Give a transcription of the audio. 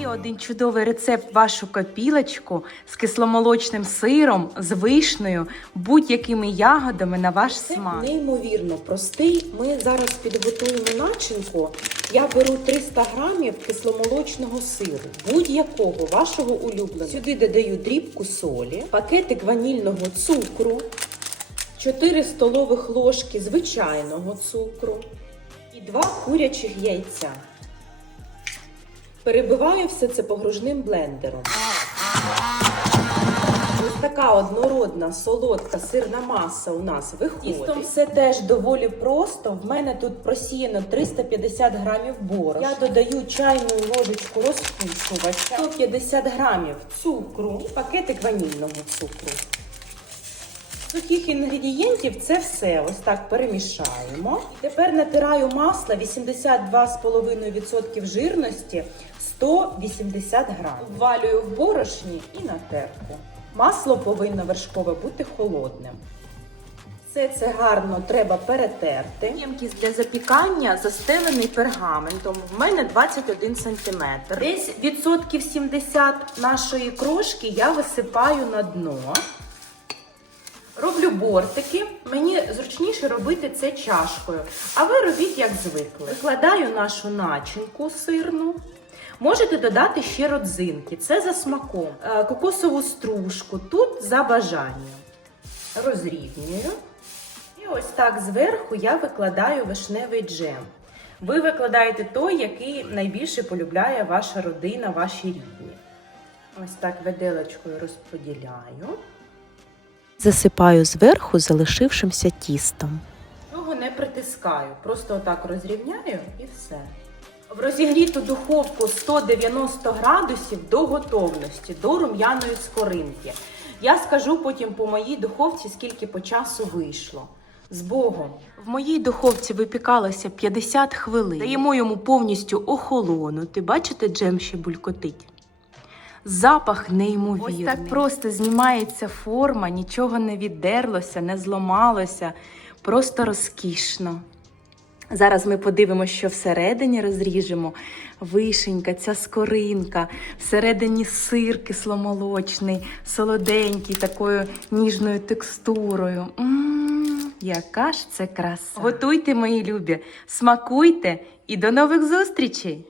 І один чудовий рецепт вашу копілочку з кисломолочним сиром, з вишнею, будь-якими ягодами на ваш смак. Неймовірно простий. Ми зараз підготуємо начинку. Я беру 300 грамів кисломолочного сиру, будь-якого вашого улюбленого. Сюди додаю дрібку солі, пакетик ванільного цукру, 4 столових ложки звичайного цукру і 2 курячих яйця. Перебиваю все це погружним блендером. Ось така однородна солодка сирна маса у нас виходить. Тістом все теж доволі просто. В мене тут просіяно 350 грамів борошна. Я додаю чайну ложечку розпушувача, 150 грамів цукру, і пакетик ванільного цукру. Сухих інгредієнтів це все ось так перемішаємо. Тепер натираю масло 82,5% жирності 180 грамів. Обвалюю в борошні і на терку. Масло повинно вершкове бути холодним. Все це гарно треба перетерти. Ємкість для запікання застелений пергаментом. В мене 21 см. Десь відсотків 70 нашої крошки я висипаю на дно. Роблю бортики. Мені зручніше робити це чашкою. А ви робіть як звикли. Викладаю нашу начинку сирну. Можете додати ще родзинки, це за смаком. Е, Кокосову стружку тут за бажанням. Розрівнюю. І ось так зверху я викладаю вишневий джем. Ви викладаєте той, який найбільше полюбляє ваша родина, ваші рідні. Ось так виделочкою розподіляю. Засипаю зверху залишившимся тістом. Його не притискаю, просто отак розрівняю і все. В розігріту духовку 190 градусів до готовності, до рум'яної скоринки. Я скажу потім по моїй духовці, скільки по часу вийшло. З Богом. В моїй духовці випікалося 50 хвилин. Даємо йому повністю охолонути. Бачите, джем ще булькотить. Запах неймовірний. Ось так просто знімається форма, нічого не віддерлося, не зламалося. Просто розкішно. Зараз ми подивимося, що всередині розріжемо. Вишенька, ця скоринка, всередині сир кисломолочний, солоденький, такою ніжною текстурою. М, яка ж це краса! Готуйте, мої любі, смакуйте і до нових зустрічей!